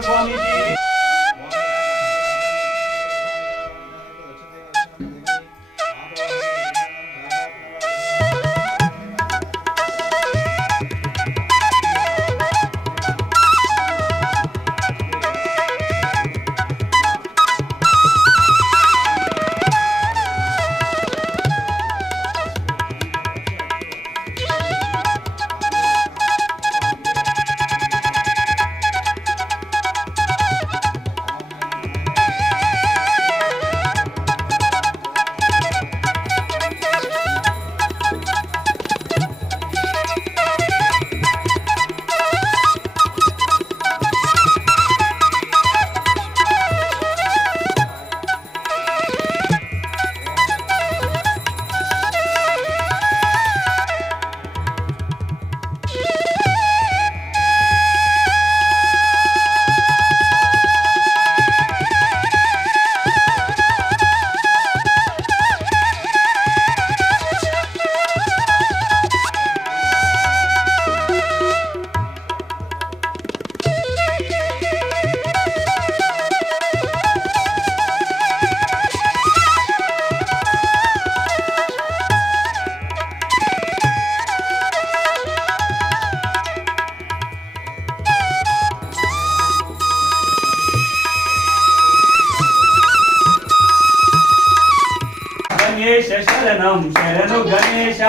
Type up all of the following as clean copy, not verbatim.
विघ्नेश्वर स्वामी की। गणेश शरणं शरणु गणेश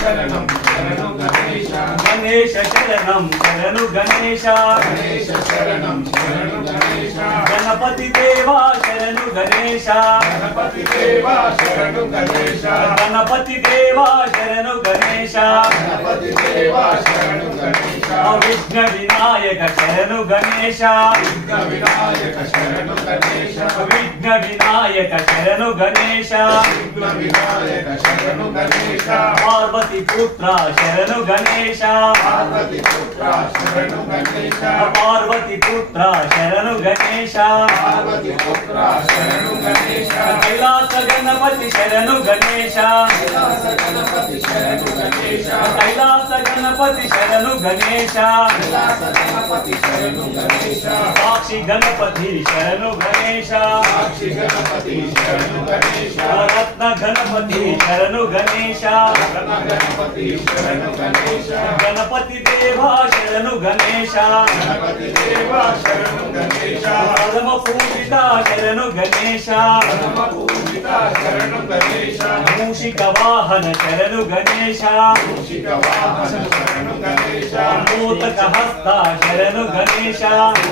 शरणं शरणु गणेश गणेश शरणं शरणु गणेश गणेश शरणं शरणु गणेश गणपति देवा शरणु गणेश गणपति देवा शरणु गणेश गणपति देवा शरणु गणेश गणपति देवा शरणु गणेश विघ्न विनायक शरणु गणेश विघ्न विनायक शरणु गणेश विघ्न विनायक शरणु गणेश विघ्न विनायक शरणु गणेश पार्वती पुत्र शरणु गणेश पार्वती पुत्र शरणु गणेश पार्वती पुत्र शरणु गणेश पार्वती पुत्र शरणु गणेश कैलास गणपति शरणु गणेश कैलास गणपति शरणु गणेश कैलास गणपति शरणु गणेश कैलास गणपति शरणु गणेश साक्षी गणपति शरणु गणेश साक्षी गणपति शरणु गणेश रत्न गणपति शरणु गणेश रत्न गणपति शरणु गणेश गणपति देवा शरणु गणेश गणपति देवा शरणु गणेश परम पूजिता शरणु गणेश परम पूजिता शरणु गणेश मूषिक वाहन शरणु गणेश मूषिक वाहन शरणु गणेश मोदक हस्ता शरणु गणेश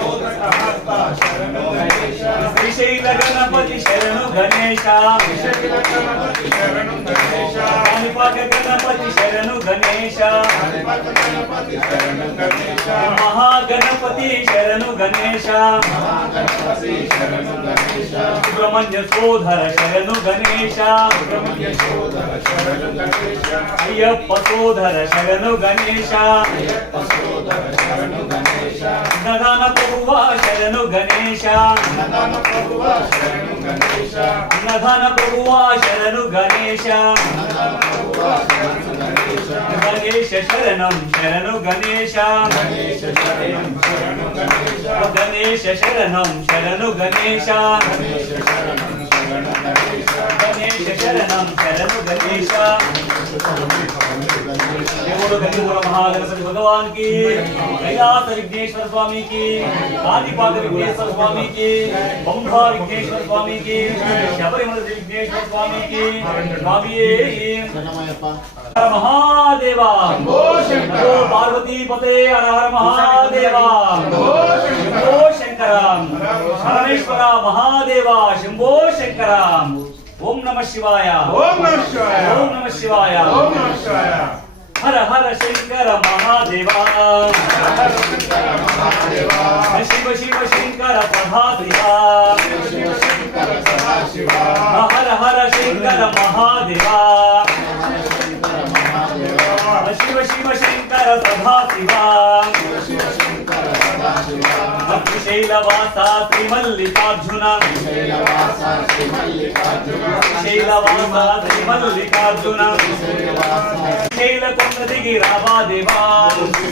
मोदक हस्ता शरणु गणेश श्रीशैल गणपति शरणु गणेश शैल गणपति शरणु गणेश काणिपाक गणपति शरणु गणेश काणिपाक गणपति शरणु गणेश महागणपति शरणु गणेश महागणपति शरणु गणेश सुब्रह्मण्य सोधर शरणु गणेश सुब्रह्मण्य सोदर शरणु गणेश अय्यप्प सोधर शरणु गणेश अय्यप्प सोदर शरणु गणेश अन्नदान प्रभुवा शरणु गणेश अन्नदान प्रभुवा शरणु गणेश अन्नदान प्रभुवा शरणु गणेश अन्नदान प्रभुवा शरणु गणेश गणेश शरणं शरणु गणेश गणेश शरणं शरणु गणेश गणेश शरणं शरणु गणेश गणेश शरणं शरणु गणेश गणेश शरणं शरणु गणेश बोलो गणेश महागणपति भगवान की, कैलास विघ्नेश्वर स्वामी की, काणिपाक विघ्नेश्वर स्वामी की, पंभा विघ्नेश्वर स्वामी की, शबरिमल विघ्नेश्वर स्वामी की। स्वामी महादेवा शंभो पार्वती पते हर हर महादेवा शंभो शंकरम परमेश्वर महादेवा शंभो शंकरम। ओम नमः शिवाय ओम नमः शिवाय ओम नमः शिवाय ओम नमः शिवाय हर हर शंकर महादेवा हर शंकर महादेवा शिव शिव शंकर सदाशिवा शिव शंकर सदाशिवा हर हर शंकर महादेवा शंकर महादेवा शिव शिव शंकर सदाशिवा शिव शंकर सदाशिवा श्रीशैलवासा श्रीमल्लिकार्जुन शैलवासा श्रीमल्लिकार्जुन श्रीशैलवासा श्रीमल्लिकार्जुन शैलकुंडदिगिरावा देवा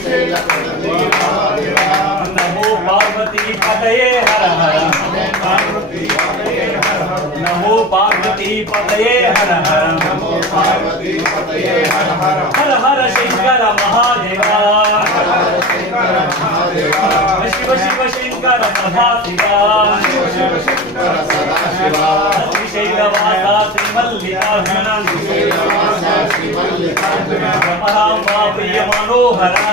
शैलकुंडदिगिरावा देवा नमो पार्वती पतये हर हर नमो पार्वती पतये हर हर हर हर शंकर महादेवा शिव शिव शंकर सदा शिवा श्रीशैलवासा श्रीमल्लिकार्जुन रमणाम्बा प्रिय मनोहरा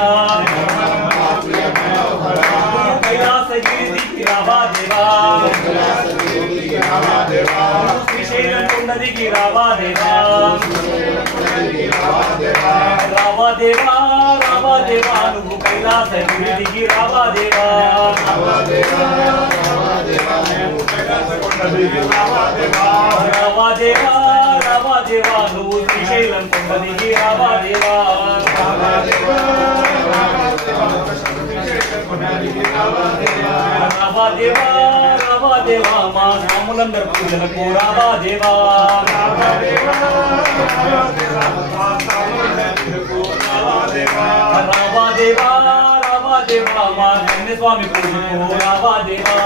कैलासगिरि रावा देवा श्रीशैलं कुंडलिगी रावा देवा रावा देवा रावा देवा नुव्वु कैलासगिरिगी रावा देवा रावा देवा रावा देवा नुव्वु श्रीशैलं कुंडलिगी रावा देवा रावा देवा रावा देवा మా స్వాములందరూ పూజలకు రావా దేవా రావా దేవా రావా దేవా మా కన్య స్వామి పూజకు రావా దేవా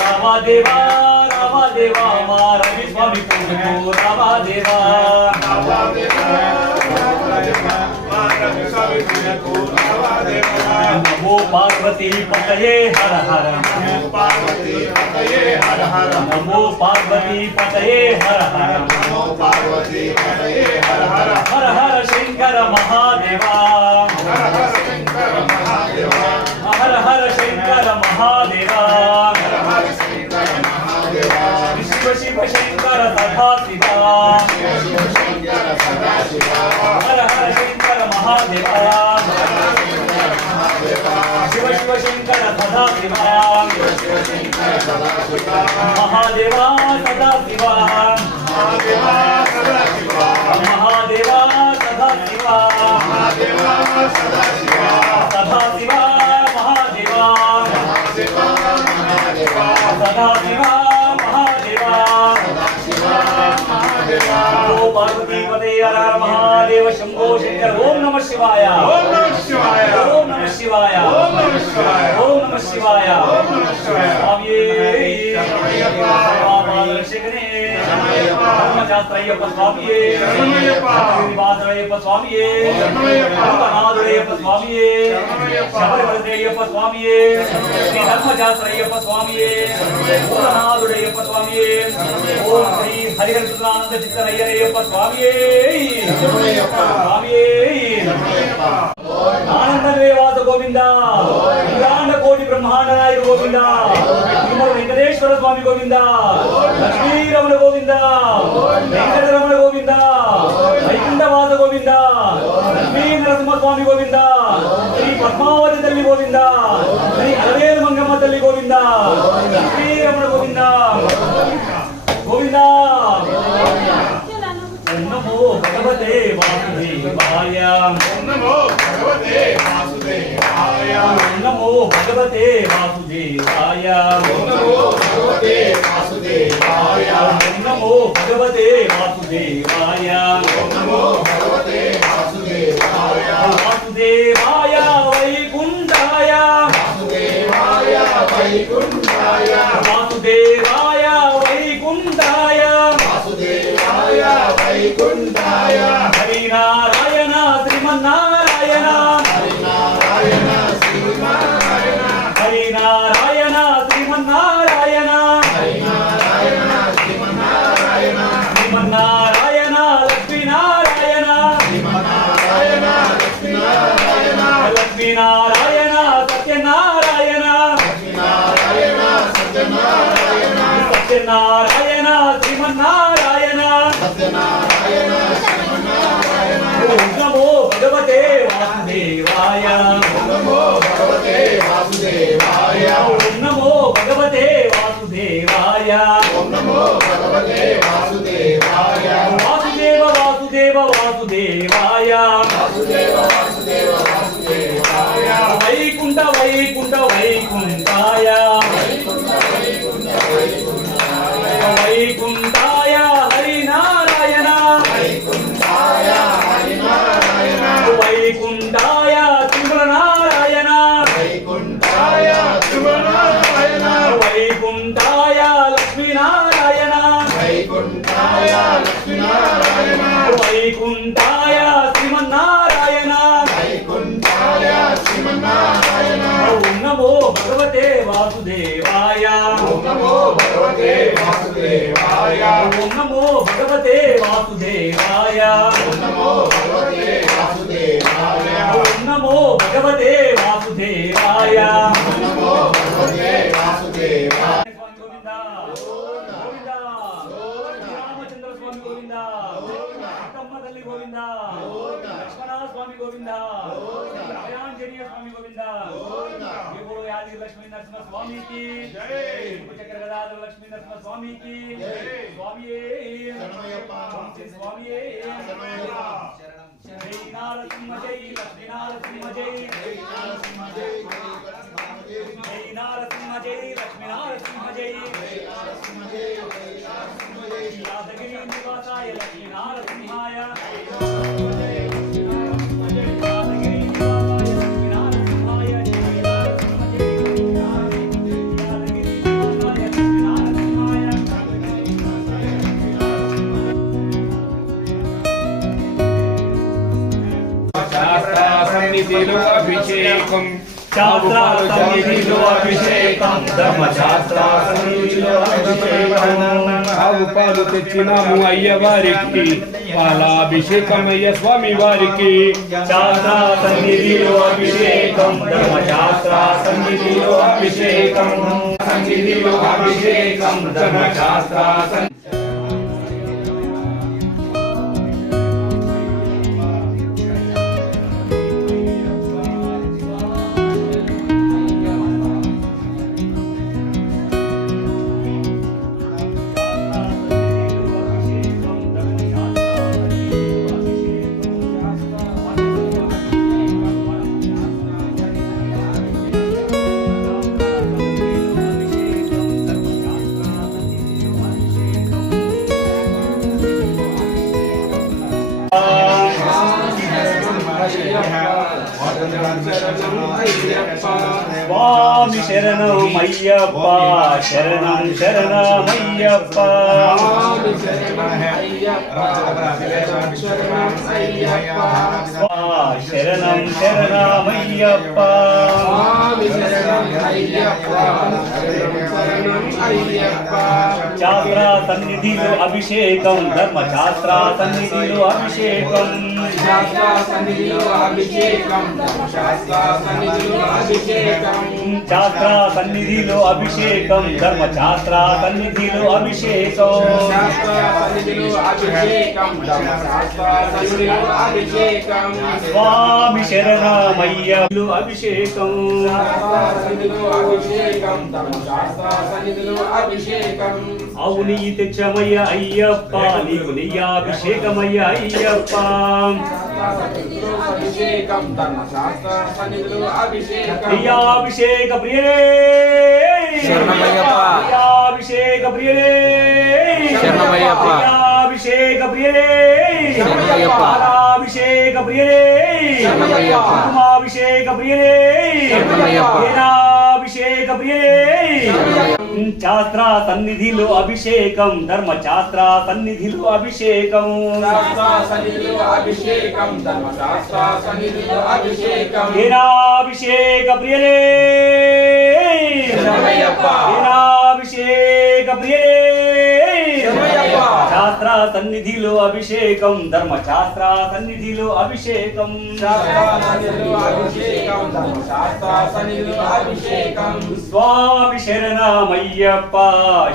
రావా దేవా రావా దేవా మా రవి స్వామి పూజకు రావా దేవా नमो पार्वती पतये हर हर नमो पार्वती पतये हर हर नमो पार्वती पतये हर हर नमो पार्वती पतये हर हर हर हर शंकर महादेवा हर हर शंकर महादेवा हर हर शंकर महादेवा हर हर शंकर महादेवा शिव शिव शंकर सदा शिवा शिव शंकर सदा शिवा हर हर शंकर महादेवा शिव शिव शंकर सदा शिवा महादेवा सदा शिवा महादेवा सदा शिवा महादेवा सदा शिवा महादेवा सदा शिवा सदा शिवा महादेवा सदा शिवा महादेवा ओ पार्वती पते हर हर महादेव शंभो शंकर ओम नमः शिवाय ओम नमः शिवाय ओम नमः शिवाय ओम नमः शिवाय ओम नमः शिवाय ओम नमः शिवाय स्वामी शरणमయ్యప్ప పాదరక్షకనే శరణమయ్యప్ప ధర్మశాస్త్రయ్యప్ప స్వామియే శరణమయ్యప్ప శ్రీనివాసయ్యప్ప స్వామియే శరణమయ్యప్ప నాదుడయ్యప్ప స్వామియే శరణమయ్యప్ప శబరిమలయ్యప్ప స్వామియే శ్రీ ధర్మశాస్త్రయ్యప్ప స్వామియే శరణమయ్యప్ప నాదుడయ్యప్ప స్వామియే ఓం శ్రీ హరిహరసురానంద చిత్తనయ్యప్ప స్వామియే శరణమయ్యప్ప స్వామియే శరణమయ్యప్ప ఆనందదేవాస గోవింద బ్రహ్మాండ కోటి బ్రహ్మాండ నాయక గోవింద తిరుమల వెంకటేశ్వర స్వామి గోవింద లక్ష్మీరమణ గోవింద వెంకటరమణ గోవింద వైకుంఠవాస గోవింద లక్ష్మీ నరసింహ స్వామి గోవింద శ్రీ పద్మావతి తల్లి గోవింద శ్రీ అలవేలు మంగమ్మ తల్లి గోవింద శ్రీరమణ గోవింద గోవింద నమో భగవతే వాసుదేవాయ నమో భగవతే వాసుదేవాయ నమో భగవతే వాసుదేవాయ నమో భగవతే వాసుదేవాయ నమో భగవతే వాసుదేవాయ నమో భగవతే వాసుదేవాయ వాసుదేవాయ వైకుంఠాయ వాసుదేవాయ వైకుంఠాయ వాసుదేవాయ వైకుంఠాయ వాసుదేవాయ వైకుంఠాయ హరి నారాయణ శ్రీమన్నారాయణ హరి నారాయణ శ్రీమన్నారాయణ హరి నారాయణ శ్రీమన్నారాయణ హరి నారాయణ శ్రీమన్నారాయణ శ్రీమన్నారాయణ లక్ష్మీనారాయణ శ్రీమన్నారాయణ లక్ష్మీనారాయణ లక్ష్మీనారాయణ సత్యనారాయణ లక్ష్మీనారాయణ సత్యనారాయణ సత్యనారాయణ శ్రీమన్నారాయణ సత్యనారాయణ శ్రీమన్నారాయణ నమో భగవతే వాసుదేవాయ నమో భగవతే వాసుదేవాయ నమో భగవతే వాసుదేవాయ నమో భగవతే వాసుదేవాయ వాసుదేవ వాసుదేవ వాసుదేవాయ వాసుదేవ వాసుదేవ వాసుదేవాయ వైకుంఠ వైకుంఠ వైకుంఠాయ వైకుంఠ వైకుంఠ వైకుంఠాయ వైకుంఠాయ హరి నారాయణ వైకుంఠాయ హరి నారాయణ వైకుంఠ లక్ష్మీనారాయణ వైకుంఠాయ శ్రీమన్నారాయణ వైకుంఠాయ శ్రీమన్నారాయణ ఓం నమో భగవతే వాసుదేవాయ ఓం నమో భగవతే వాసుదేవాయ ఓం నమో భగవతే వాసుదేవాయ ఓం నమో భగవతే వాసుదేవాయ ఓం నమో భగవతే వాసుదేవాయ ఓం నమో భగవతే వాసుదేవాయ గోవింద గోవింద శ్రీరామచంద్ర స్వామి గోవింద సీతమ్మ తల్లి గోవింద లక్ష్మణ స్వామి గోవింద అభయాంజనేయ స్వామి గోవింద శ్రీ యాదగిరి లక్ష్మీ నరసింహ స్వామికి చక్ర గదాధర లక్ష్మీ నరసింహ స్వామికి స్వామియే స్వామియే జై నారసింహ జై లక్ష్మీ నారసింహ జై జై నారసింహ జై లక్ష్మీ నారసింహ జై యాదగిరి నివాసాయ లక్ష్మీ నారసింహాయ సన్నిధిలో అభిషేకం శాస్త్ర సన్నిధిలో అభిషేకం ధర్మశాస్త్ర సన్నిధిలో అభిషేకం ఆవు పాలు తెచ్చినాము అయ్యవారికి పాలాభిషేకమయ్య స్వామి వారికి శాస్త్ర సన్నిధిలో అభిషేకం ధర్మశాస్త్ర సన్నిధిలో అభిషేకం సన్నిధిలో అభిషేకం ధర్మశాస్త్ర స్వామి శరణమయ్యప్ప శరణం శరణమయ్యప్ప శరణం శరణమయ్యప్ప శాస్త్ర సన్నిధిలో అభిషేకం ధర్మశాస్త్ర సన్నిధిలో అభిషేకం శాస్త్ర సన్నిధిలో అభిషేకం ధర్మశాస్త్ర సన్నిధిలో అభిషేకం స్వామి శరణమయ్యప్ప అభిషేకం అవుని తెచ్చమయ్య అయ్యప్ప నీకు నెయ్యాభిషేకమయ్య అయ్యప్ప ప్రియాభిషేక ప్రియరే ప్రియాభిషేక ప్రియరే ప్రియాభిషేక ప్రియరే పాలాభిషేక ప్రియరే కుమాభిషేక ప్రియరే అభిషేక ప్రియరే శాస్త్ర సన్నిధిలో అభిషేకం ధర్మశాస్త్ర సన్నిధిలో అభిషేకం అభిషేక ప్రియరే అభిషేక ప్రియరే శాస్త్ర సన్నిధిలో అభిషేకం ధర్మశాస్త్ర సన్నిధిలో అభిషేకం స్వామి శరణమయ్యప్ప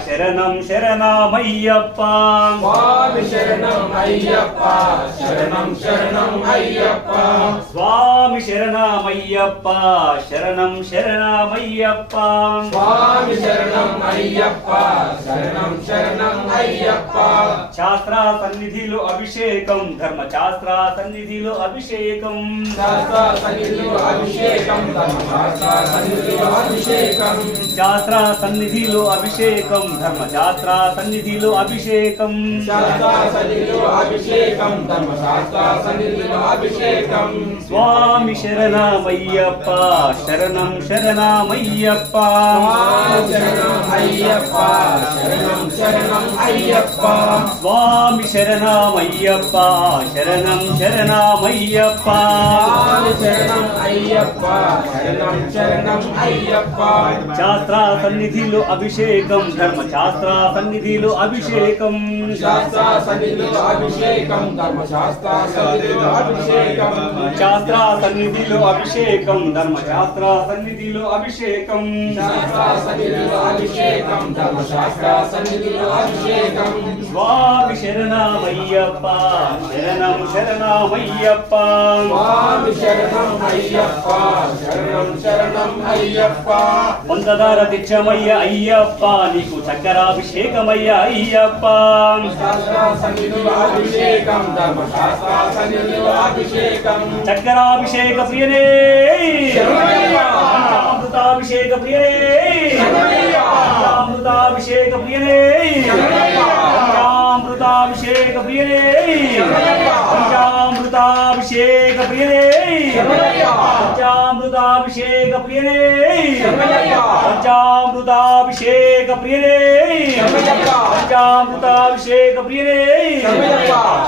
శరణం శరణమయ్యప్ప స్వామి శరణమయ్యప్ప శరణం శరణమయ్యప్ప స్వామి శరణమయ్యప్ప శరణం శరణమయ్యప్ప స్వామి శరణమయ్యప్ప శరణం శరణమయ్యప్ప శాస్త్ర సన్నిధిలో అభిషేకం ధర్మశాస్త్ర సన్నిధిలో అభిషేకం శాస్త్ర సన్నిధిలో అభిషేకం ధర్మశాస్త్ర సన్నిధిలో అభిషేకం స్వామి శరణమయ్యప్ప శరణం శరణమయ్యప్ప స్వామి శరణమయ్యప్ప శరణం శరణమయ్యప్ప స్వామి శరణం అయ్యప్ప శరణం శరణం అయ్యప్ప శాస్త్ర సన్నిధిలో అభిషేకం ధర్మశాస్త్ర సన్నిధిలో అభిషేకం శాస్త్ర సన్నిధిలో అభిషేకం ధర్మశాస్త్ర సన్నిధిలో అభిషేకం శాస్త్ర సన్నిధిలో అభిషేకం ధర్మశాస్త్ర సన్నిధిలో అభిషేకం శాస్త్ర సన్నిధిలో అభిషేకం ధర్మశాస్త్ర సన్నిధిలో అభిషేకం స్వామి శరణమయ్యప్ప శరణం శరణమయ్యప్ప స్వామి శరణం అయ్యప్ప శరణం శరణం అయ్యప్ప పంచదార తెచ్చమయ్య అయ్యప్ప నీకు చక్కరాభిషేకమయ్య అయ్యప్ప శాస్త్ర సన్నిధిలో అభిషేకం ధర్మశాస్త్ర సన్నిధిలో అభిషేకం చక్కరాభిషేక ప్రియనే పంచామృతాభిషేక ప్రియనే పంచామృతాభిషేక ప్రియనే పంచామృతాభిషేక ప్రియనే పంచామృతాభిషేక ప్రియనే పంచామృతాభిషేక ప్రియనే పంచామృతాభిషేక ప్రియనే పంచామృతాభిషేక ప్రియనే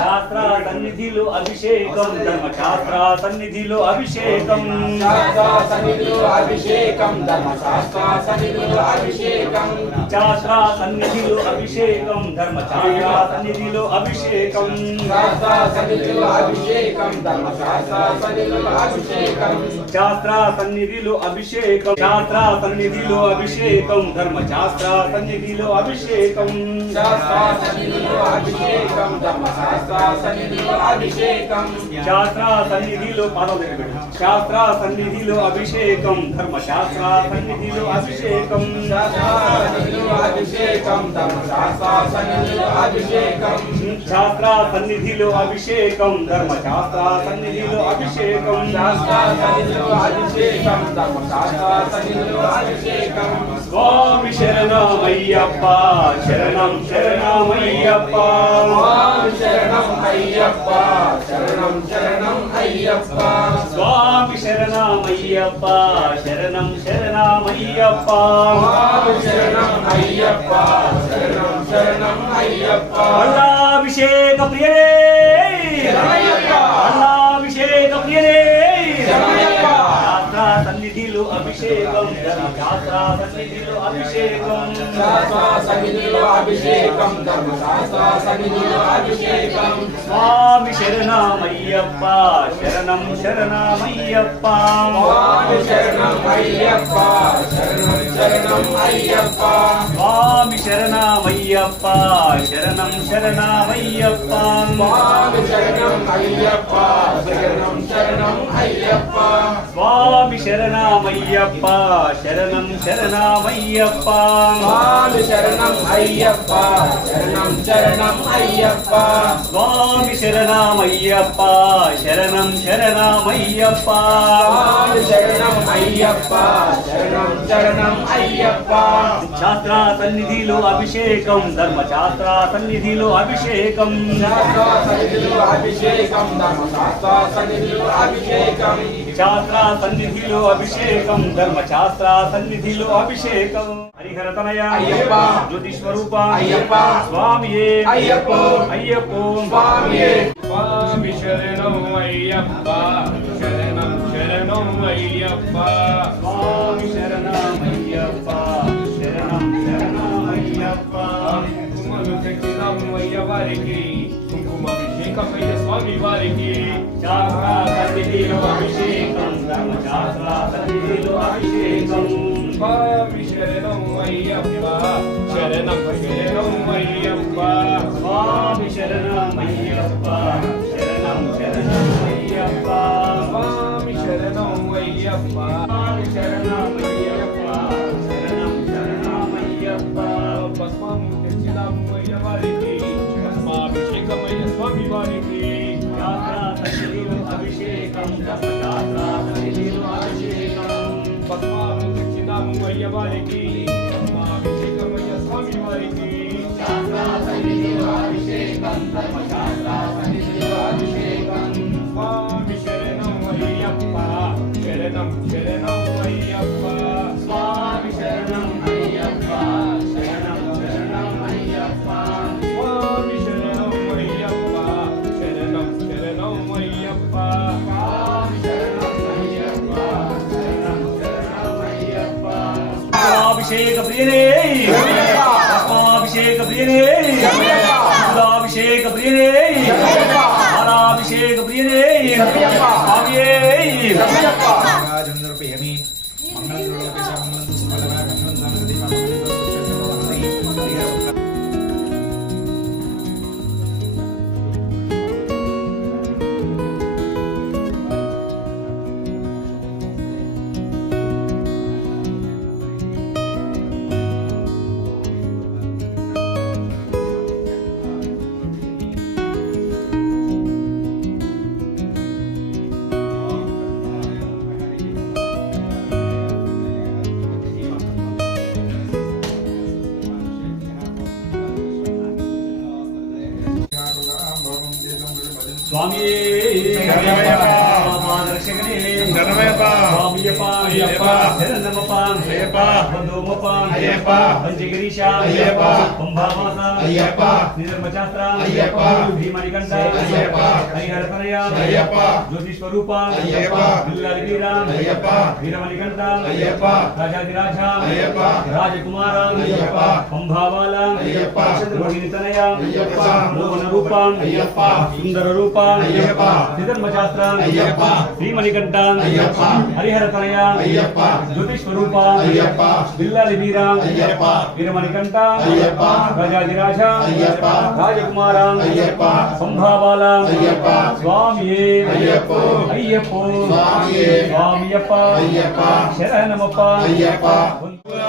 శాస్త్ర సన్నిధిలో అభిషేకం ధర్మశాస్త్ర సన్నిధిలో అభిషేకం శాస్త్ర సన్నిధిలో అభిషేకం ధర్మశాస్త్ర సన్నిధిలో అభిషేకం శాస్త్ర సన్నిధిలో అభిషేకం ధర్మశాస్త్ర సన్నిధిలో అభిషేకం శాస్త్ర సన్నిధిలో అభిషేకం ధర్మశాస్త్ర సన్నిధిలో అభిషేకం శాస్త్ర సన్నిధిలో అభిషేకం శాస్త్ర సన్నిధిలో అభిషేకం ధర్మశాస్త్ర సన్నిధిలో అభిషేకం శాస్త్ర సన్నిధిలో అభిషేకం ధర్మశాస్త్ర సన్నిధిలో అభిషేకం శాస్త్ర సన్నిధిలో పాదం దగ్గర పెట్టు. శాస్త్ర సన్నిధిలో అభిషేకం ధర్మశాస్త్ర సన్నిధిలో అభిషేకం శాస్త్ర సన్నిధిలో అభిషేకం ధర్మశాస్త్ర సన్నిధిలో అభిషేకం శాస్త్ర సన్నిధిలో అభిషేకం ధర్మశాస్త్ర సన్నిధిలో అభిషేకం శాస్త్ర సన్నిధిలో అభిషేకం ధర్మశాస్త్ర సన్నిధిలో అభిషేకం స్వామి శరణమయ్యప్ప శరణం శరణమయ్యప్ప స్వామి శరణం అయ్యప్ప శరణం శరణం అయ్యప్ప స్వామి శరణమయ్యప్ప శరణం శరణమయ్యప్ప స్వామి శరణం అయ్యప్ప శరణం శరణం అయ్యప్ప అల్లాభిషేక ప్రియనే అల్లాభిషేక ప్రియనే శాస్త్ర సన్నిధిలో అభిషేకం ధర్మశాస్త్ర సన్నిధిలో అభిషేకం శాస్త్ర సన్నిధిలో అభిషేకం ధర్మశాస్త్ర సన్నిధిలో అభిషేకం స్వామి శరణమయ్యప్ప శరణం శరణమయ్యప్ప స్వామి శరణం అయ్యప్ప శరణం శరణం అయ్యప్ప స్వామి శరణమయ్యప్ప శరణం శరణమయ్యప్ప స్వామి శరణం అయ్యప్ప శరణం శరణం అయ్యప్ప స్వామి శరణమయ్యప్ప శరణం శరణమయ్యప్ప స్వామి శరణం అయ్యప్ప శరణం శరణం అయ్యప్ప స్వామి శరణమయ్యప్ప శరణం శరణమయ్యప్ప స్వామి శరణం అయ్యప్ప శరణం శరణం అయ్యప్ప శాస్త్ర సన్నిధిలో అభిషేకం ధర్మశాస్త్ర సన్నిధిలో అభిషేకం శాస్త్ర సన్నిధిలో అభిషేకం ధర్మశాస్త్ర సన్నిధిలో అభిషేకం శాస్త్ర సన్నిధిలో అభిషేకం ధర్మశాస్త్ర సన్నిధిలో అభిషేకం హరిహరతనయ అయ్యప్ప జ్యోతిస్వరూప అయ్యప్ప స్వామియే అయ్యప్ప అయ్యప్పో స్వామియే స్వామి శరణం అయ్యప్ప శరణం శరణం అయ్యప్ప స్వామి శరణమయ్యప్ప శరణం శరణమయ్యప్ప కుంకుమలు తెచ్చినాము అయ్య వారికి కుంకుమాభిషేకమయ్య స్వామి వారికి శాస్త్ర సన్నిధిలో అభిషేకం ధర్మశాస్త్ర సన్నిధిలో అభిషేకం స్వామి శరణం అయ్యప్ప శరణం శరణం అయ్యప్ప స్వామి శరణమయ్యప్ప శరణం శరణమయ్యప్ప స్వామి శరణం అయ్యప్ప స్వామి శరణమయ్యప్ప శరణం శరణమయ్యప్ప భస్మము తెచ్చినాము అయ్య వారికి భస్మాభిషేకమయ్య స్వామి వారికి శాస్త్ర సన్నిధిలో అభిషేకం ధర్మశాస్త్ర సన్నిధిలో అభిషేకం భస్మాము తెచ్చినాము అయ్య వారికి భస్మాభిషేకమయ్య స్వామి వారికి శాస్త్ర సన్నిధిలో అభిషేకం ధర్మశాస్త్ర సన్నిధిలో అభిషేకం స్వామి శరణం అయ్యప్ప శరణం శరణం అయ్యప్ప స్వామి శరణం అయ్యప్ప శరణం శరణం అయ్యప్ప స్వామి శరణం అభిషేక ప్రియనే అభిషేక ప్రియనే స్వామియే స్వామి రక్షకనే స్వామియప్ప శరణమప్ప బంధుమప్ప పంచగిరీశ కుంభావాస నిర్మశాస్త్ర భీమణికంఠ హరిహరతనయ జ్యోతిస్వరూప వీర వీరమణికంఠ రాజాధిరాజ రాజకుమార కుంభావాల రోహిణితనయ మోహన రూప సుందర రూప ధర్మశాస్త్ర శ్రీమణికంఠ హరిహరతనయ జ్యోతిస్వరూప బిల్లాలి వీర వీరమణికంఠ రాజాధిరాజ రాజకుమార సంభావాల స్వామియే అయ్యప్పో స్వామియప్ప శరణమప్ప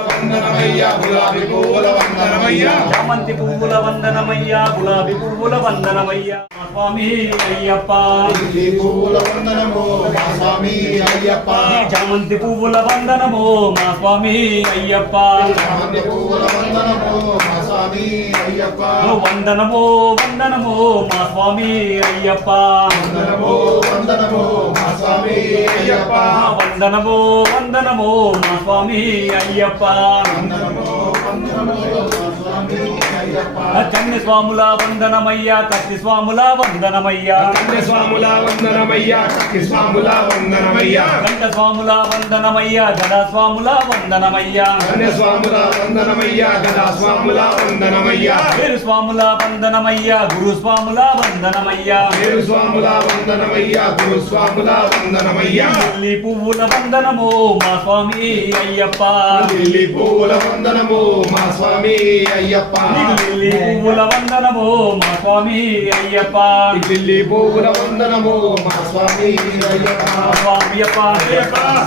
వందనమయ్యా గులాబీ పువ్వుల వందనమయ్యా చామంతి పువ్వుల వందనమయ్యా గులాబీ పువ్వుల వందనమయ్యా స్వామి అయ్యప్ప పువ్వుల వందనము మా స్వామి అయ్యప్ప చామంతి పువ్వుల వందనము మా స్వామి అయ్యప్ప చామంతి పువ్వుల వందనము మా స్వామి అయ్యప్ప వందనము వందనము మా స్వామి అయ్యప్ప వందనము వందనము మా స్వామి అయ్యప్ప వందనము వందనము మా స్వామి అయ్యప్ప వందనము వందనము మా స్వామి అయ్యప్ప కన్య స్వాముల వందనమయ్యా కత్తి స్వాముల వందనమయ్యా కన్య స్వాముల వందనమయ్యా కత్తి స్వాముల వందనమయ్యా కంఠ స్వాముల వందనమయ్యా గదా స్వాముల వందనమయ్యా కన్య స్వాముల వందనమయ్యా గదా స్వాముల వందనమయ్యా పేరు స్వాముల వందనమయ్యా గురు స్వాముల వందనమయ్యా పేరు స్వాముల వందనమయ్యా గురు స్వాముల వందనమయ్యా లిల్లీ పువ్వుల వందనము మా స్వామి అయ్యప్ప లిల్లీ పువ్వుల వందనము మా స్వామి అయ్యప్ప లిల్లీ పువ్వుల వందనము మా స్వామి అయ్యప్ప లిల్లీ పువ్వుల వందనము మా స్వామి అయ్యప్ప స్వామియప్ప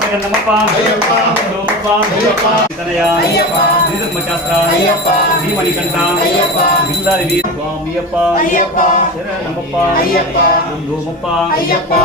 శరణమప్ప అయ్యప్ప లోమప్ప అయ్యప్ప తనయ ధర్మశాస్త్ర శ్రీమణికంఠ బిల్లాలి వీర స్వామియప్ప శరణమప్ప లోమప్ప అయ్యప్పో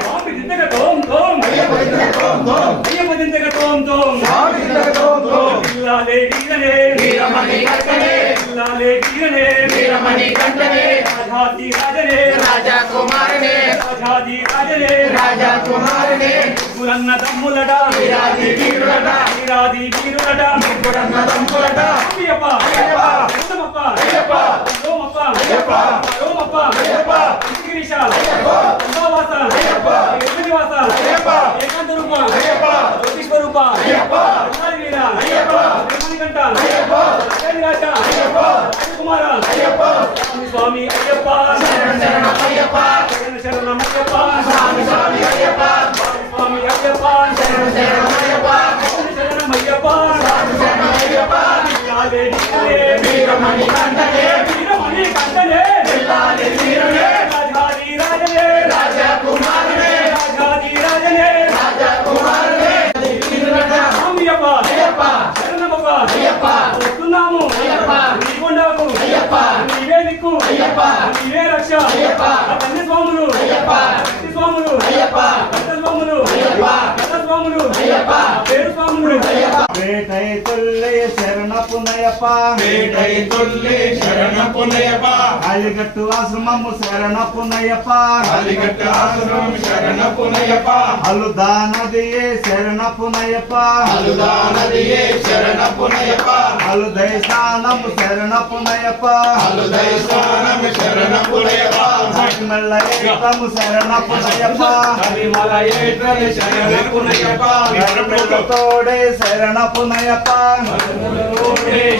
స్వామి దిందగ తోం తోం అయ్యప్ప దిందగ తోం తోం బిల్లాలి వీరనే బిల్లాలి వీరనే రాజాది రాజనే రాజకుమారనే రాజాది రాజనే రాజకుమారనే ముగ్గురన్న తమ్ములట వీరాది వీరులట వీరాది వీరులట ముగ్గురన్న తమ్ములట అయ్యప్ప లోమప్ప లోమప్ప లోమప్ప గిరీశ కుంభవాస గిరివాస ఏకాంత రూప జ్యోతిస్వరూప బిల్లాలి వీర వీరమణికంఠ రాజాధిరాజ రాజకుమార స్వామి అయ్యప్ప శరణమయ్యప్ప శరణమయ్యప్ప స్వామి అయ్యప్ప స్వామి అయ్యప్ప శరణమయ్యప్ప శరణమయ్యప్ప శరణమయ్యప్ప బిల్లాలి వీరమణికంఠనే వీరమణికంఠనే బిల్లాలి వీరుడే రాజాది రాజనే రాజకుమారనే రాజాది రాజనే రాజకుమారనే వీరులట స్వామియప్ప అయ్యప్ప శరణమప్ప అయ్యప్ప వస్తున్నాము అయ్యప్ప నీ కొండకు అయ్యప్ప నీవే దిక్కు అయ్యప్ప నీవే రక్ష అయ్యప్ప కన్య స్వాములు అయ్యప్ప కత్తి స్వాములు అయ్యప్ప కంఠ స్వాములు అయ్యప్ప గద స్వాములు అయ్యప్ప పేరు స్వాములు అయ్యప్ప పేటై తొల్లి శరణపునయప్ప పేటై తొల్లి శరణపునయప్ప అలిగట్టు ఆశ్రమము శరణపునయప్ప అలిగట్టు ఆశ్రమం శరణపునయప్ప అలుదా నదియే శరణపునయప్ప అలుదా నదియే శరణపునయప్ప అలుదై స్నానము శరణపునయప్ప అలుదై స్నానం శరణపునయప్ప మల్ల ఏకము శరణపునయప్ప కరిమల ఏట్రని శరణపునయప్ప తోడే శరణపునయప్ప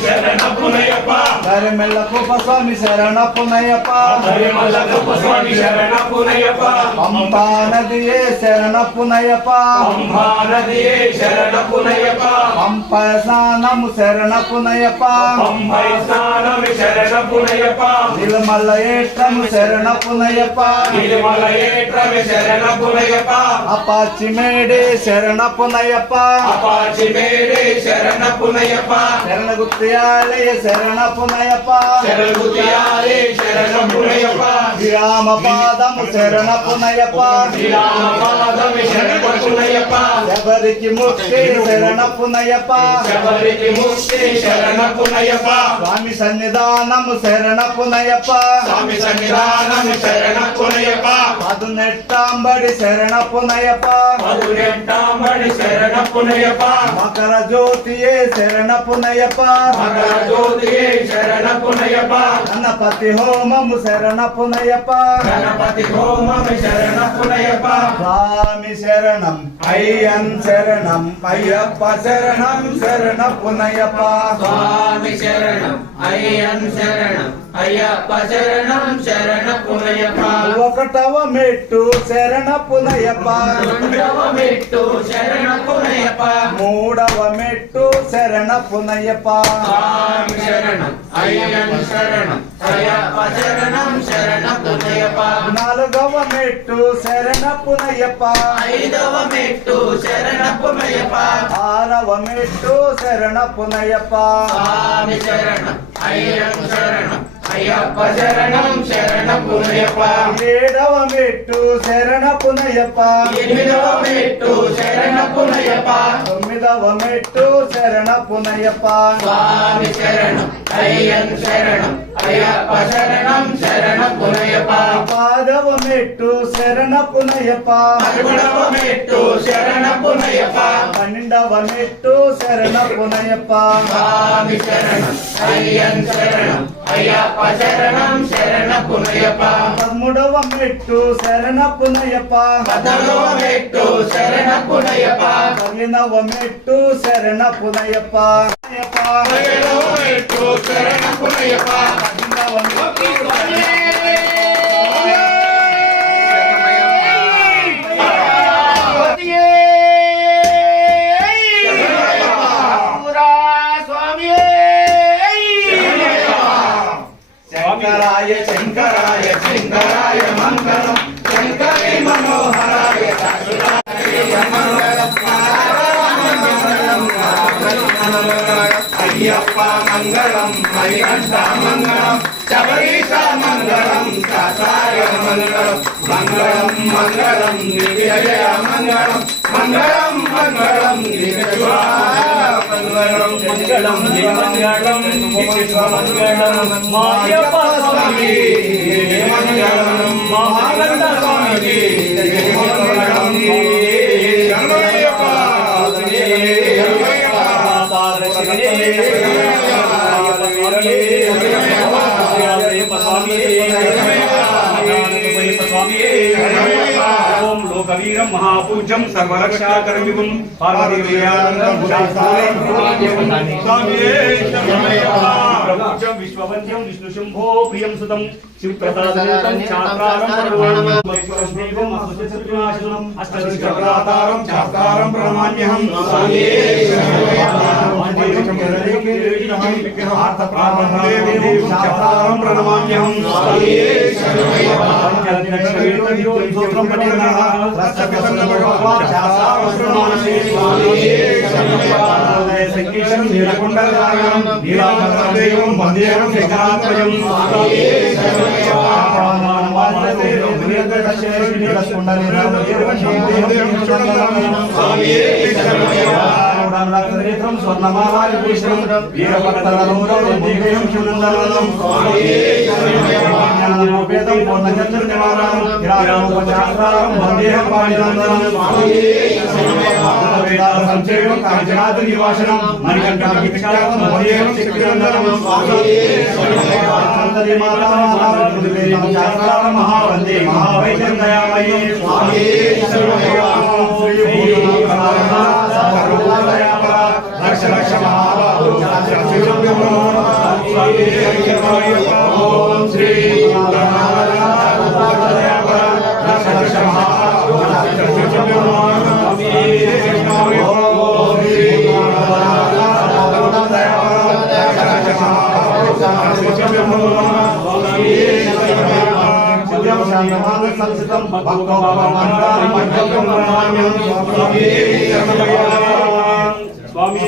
శరణపునయప్ప కరిమెల్ల కుపస్వామి శరణపునయప్ప కరిమల కుపస్వామి శరణపునయప్ప పంపా నదియే శరణపునయప్ప పంపా నదియే శరణపునయప్ప పంప స్నానము శరణపునయప్ప పంపై స్నానం శరణపునయప్ప నిలమల్ల ఏట్రము శరణపునయప్ప తిరుమల ఏట్రమి శరణపునయప్ప అపాచి మేడే శరణపునయప్ప అపాచి మేడే శరణపునయప్ప శరణగుత్యాలయ శరణపునయప్ప శరణుతియాలే శరణపునయప్ప విరామ పాదము శరణపునయప్ప శ్రీరామపాదమి శరణపునయప్ప ఎవరికి ముక్తి శరణపునయప్ప శబరికి ముక్తి శరణపునయప్ప స్వామి సన్నిధానము శరణపునయప్ప స్వామి సన్నిధానం శరణపునయప్ప పదునెట్టాంబడి శరణపునయప్ప మధురెంటాంబడి శరణపునయప్ప మకర జ్యోతియే శరణపునయప్ప మకర జ్యోతియే శరణపునయప్ప గణపతి హోమము శరణపునయప్ప గణపతి హోమమి శరణపునయప్ప స్వామి శరణం అయ్యన్ శరణం అయ్యప్ప శరణం శరణపునయప్ప స్వామి శరణం అయ్యన్ శరణం అయ్యప్ప శరణం శరణపునయప్ప ఒకటవ మెట్టు శరణపునయప్ప రెండవ మెట్టు శరణపునయప్ప మూడవ మెట్టు శరణపునయప్ప స్వామి శరణం అయ్యన్ శరణం అయ్యప్ప శరణం శరణపునయప్ప నాలుగవ మెట్టు శరణపునయప్ప ఐదవ మెట్టు శరణపునయప్ప ఆరవ మెట్టు శరణపునయప్ప స్వామి శరణం అయ్యన్ శరణం అయ్యప్ప శరణం శరణపునయప్ప ఏడవ మెట్టు శరణపునయప్ప ఎనిమిదవ మెట్టు శరణపునయప్ప తొమ్మిదవ మెట్టు శరణపునయప్ప స్వామి శరణం అయ్యన్ శరణం అయ్యప్ప శరణం శరణపునయప్ప పాదవ మెట్టు శరణపునయప్ప 11వ మెట్టు శరణపునయప్ప 12వ మెట్టు శరణపునయప్ప స్వామి శరణం అయ్యన్ శరణం అయ్యప్ప శరణం శరణపునయప్ప 13వ మెట్టు శరణపునయప్ప 14వ మెట్టు శరణపునయప్ప 15వ మెట్టు శరణపునయప్ప 17వ మెట్టు శరణపునయప్ప 18వ మెట్టు శంకరాయ శంకరాయ శంకరాయ మంగళం శంకరే మనోహరాయ అయ్యప్ప మంగళం మణికంఠ మంగళం శబరీశ మంగళం కాసాయ మంగళం మంగళం మంగళం దివ్యజయ మంగళం మంగళం మంగళం దివ్యశివ మంగళం మంగళం మంగళం మంగళం మాయప్ప స్వామి మంగళం మహానంద స్వామి మంగళం శరణయ్యప్ప ఓం లోకవీరం మహాపూజ్యం సర్వరక్షాకరమిగుం పార్వతీప్రియానందం ప్రపూజ్యం విశ్వవంద్యం విష్ణుశంభో ప్రియం సుతం శివప్రసాదం చాత్రారం అష్టదిక్ప్రదాతారం చాత్తారం ప్రణమామ్యహం చాత్తారం ప్రణమామ్యహం శ్రీరామరాక్షరేత్రం స్వర్ణమాలాయ భూషణం వీరభద్రదూరం దేహం శివనందనం జ్ఞానోపేతం పూర్ణచంద్ర నివారణం హిరారోపచారారం వందేహం పాణినందనం వేదాల సంక్షేమం కాంచనాద్రి నివాసనం మణికంఠ విక్షారం వందేహం శక్తినందనం సంతతి మాతామాతారం శాస్త్రారం మహావందే మహావైద్యం దయామయే రక్ష రక్ష మహాబాహు ఓం శ్రీ రక్ష రక్ష మహాబాహు సంసితం స్వామి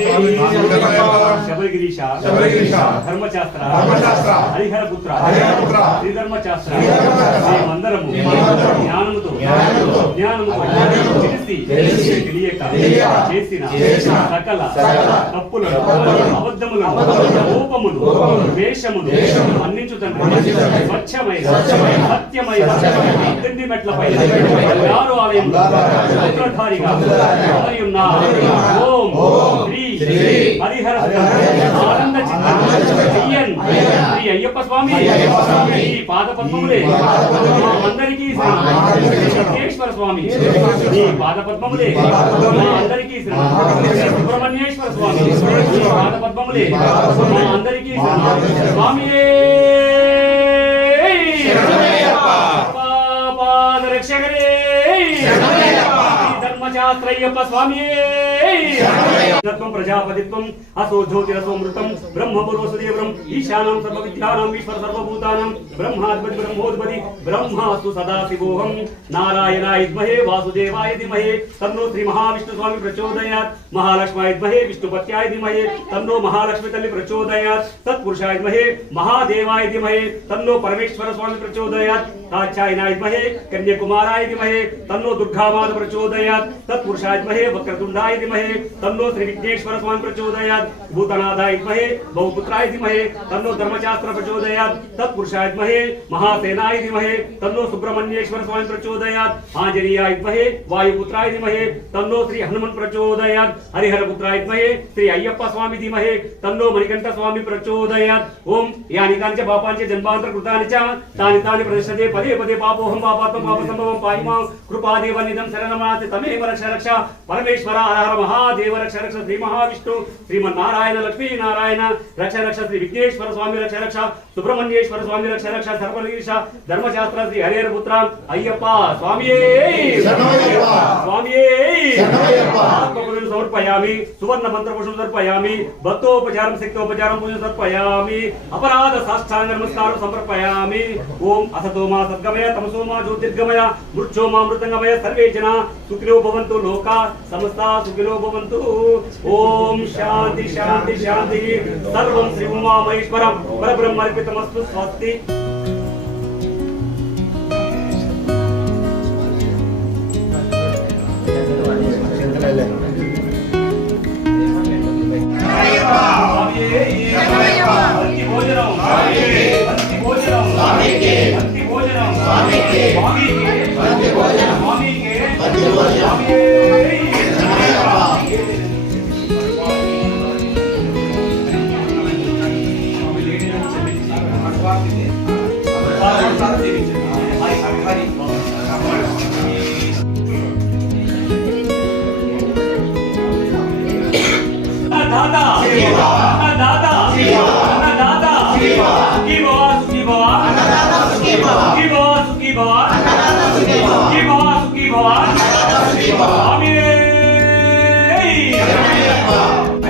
శబరిగిరీశ ధర్మశాస్త్ర హరిహరపుత్ర శ్రీధర్మశాస్త్ర మందరము జ్ఞానముతో తెలిసి తెలియక చేసిన సకల తప్పులను అబద్ధములను రూపములు వేషములు మన్నించు తండ్రి స్వచ్ఛమైన సత్యమైన అగ్ని మెట్లపై యారు ఆలయంలో సూత్రధారిగా ఉన్న ఓం శ్రీ హరిహర ఆనంద చిత్తయ్యన్ శ్రీ అయ్యప్ప స్వామి ఈ పాద పద్మములే మా అందరికీ విఘ్నేశ్వర స్వామి ఈ పాద పద్మములే మా అందరికీ సుబ్రహ్మణ్యేశ్వర స్వామి ఈ పాద పద్మములే మా అందరికీ స్వామియే పాదరక్షకరే ధర్మశాస్త్రయ్యప్ప స్వామియే ప్రజాపతిత్వం అసో జ్యోతిరసోమృతం బ్రహ్మపురోసుదేవరం ఈశానం సర్వవిద్యానాం ఈశ్వర సర్వభూతానాం బ్రహ్మాధిపతి బ్రహ్మోధిపతి బ్రహ్మాస్తు సదాశివోహం నారాయణాయ విద్మహే వాసుదేవాయ ధీమహి తన్నో శ్రీ మహావిష్ణు స్వామి ప్రచోదయాత్ మహాలక్ష్మాయ విద్మహే విష్ణుపత్యాయ ధీమహి తన్నో మహాలక్ష్మి తల్లి ప్రచోదయాత్ తత్పురుషాయ విద్మహే మహాదేవాయ ధీమహి తన్నో పరమేశ్వర స్వామి ప్రచోదయాత్ కాత్యాయనాయ విద్మహే కన్యాకుమారాయ ధీమహి తన్నో దుర్గామాత ప్రచోదయాత్ తత్పురుషాయ విద్మహే వక్రతుండాయ ధీమహి తన్నో శ్రీ విఘ్నేశ్వర స్వామి ప్రచోదయాత్ భూతనాథాయ విద్మహే బహుపుత్రాయ ధీమహి తన్నో ధర్మశాస్త్ర ప్రచోదయాత్ తత్పురుషాయ విద్మహే మహాసేనాయ ధీమహి తన్నో సుబ్రహ్మణ్యేశ్వర స్వామి ప్రచోదయాత్ ఆంజనేయాయ విద్మహే వాయుపుత్రాయ ధీమహి తన్నో శ్రీ హనుమన్ ప్రచోదయాత్ హరిహరపుత్రాయ విద్మహే శ్రీ అయ్యప్ప స్వామి ధీమహి తన్నో మణికంఠ స్వామి ప్రచోదయాత్ ఓం యాని కాని చ పాపాని చ జన్మాంతర కృతాని చ తాని తాని ప్రదర్శతే పదే పదే పాపోహం పాపాత్మం పాప సంభవం పాయిమాం కృపాదేవ నిధం శరణమాతి తమేవ రక్ష రక్ష పరమేశ్వర హర మహాదేవ రక్ష రక్ష శ్రీ మహావిష్ణు శ్రీమన్నారాయణ లక్ష్మీ నారాయణ రక్ష రక్ష శ్రీ విఘ్నేశ్వర స్వామి రక్ష రక్ష సుబ్రహ్మణ్యేశ్వర స్వామి రక్ష రక్ష సర్వగిరీశ ధర్మశాస్త్ర శ్రీ హరిహరపుత్ర అయ్యప్ప స్వామియే స్వామియే ఆత్మగురువును సమర్పయామి సువర్ణ మంత్రపుష్పం సమర్పయామి భక్తోపచారం శక్తోపచారం పూజ సమర్పయామి అపరాధ సాష్టాంగ నమస్కారం సమర్పయామి ఓం అసతోమా సద్గమయ తమసోమా జ్యోతిర్గమయ మృత్యోమా మృతంగమయ సర్వే జనా సుఖినో భవంతు లోకా సమస్తా సుఖినో భవంతు ఓం శాంతి శాంతి శాంతి సర్వం శ్రీ ఉమా మహేశ్వరం పరబ్రహ్మర్పితమస్తు స్వస్తి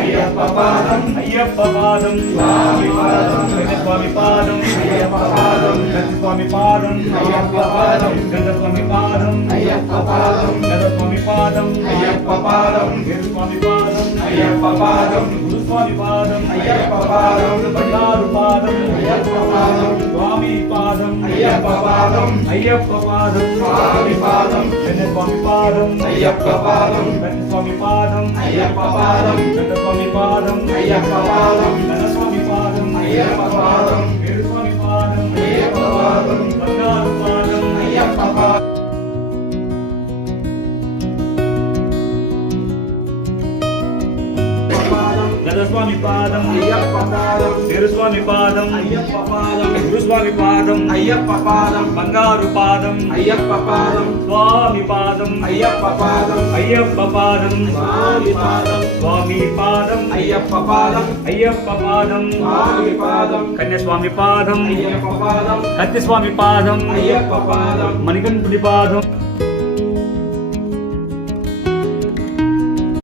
అయ్యప్ప పాదం అయ్యప్ప పాదం స్వామి పాదం స్వామి పాదం అయ్యప్ప పాదం స్వామి పాదం అయ్యప్ప పాదం స్వామి పాదం అయ్యప్ప పాదం స్వామి పాదం అయ్యప్ప పాదం స్వామి పాదం అయ్యప్ప పాదం గురుస్వామి పాదం అయ్యప్ప పాదం బంగారు పాదం అయ్యప్ప పాదం స్వామి పాదం అయ్యప్ప పాదం అయ్యప్ప పాదం స్వామి పాదం స్వామి పాదం అయ్యప్ప పాదం స్వామి పాదం అయ్యప్ప పాదం స్వామి పాదం అయ్యప్ప పాదం స్వామి పాదం అయ్యప్ప పాదం స్వామి పాదం అయ్యప్ప పాదం బంగారు పాదం అయ్యప్ప పాదం స్వామి పాదం అయ్యప్ప పాదం స్వామి పాదం అయ్యప్ప పాదం గురుస్వామి పాదం అయ్యప్ప పాదం బంగారు పాదం అయ్యప్ప పాదం స్వామి పాదం అయ్యప్ప పాదం అయ్యప్ప పాదం స్వామి పాదం స్వామి పాదం అయ్యప్ప పాదం అయ్యప్ప పాదం స్వామి పాదం కన్యస్వామి పాదం అయ్యప్ప పాదం కత్తి స్వామి పాదం అయ్యప్ప పాదం మణికంఠుడి పాదం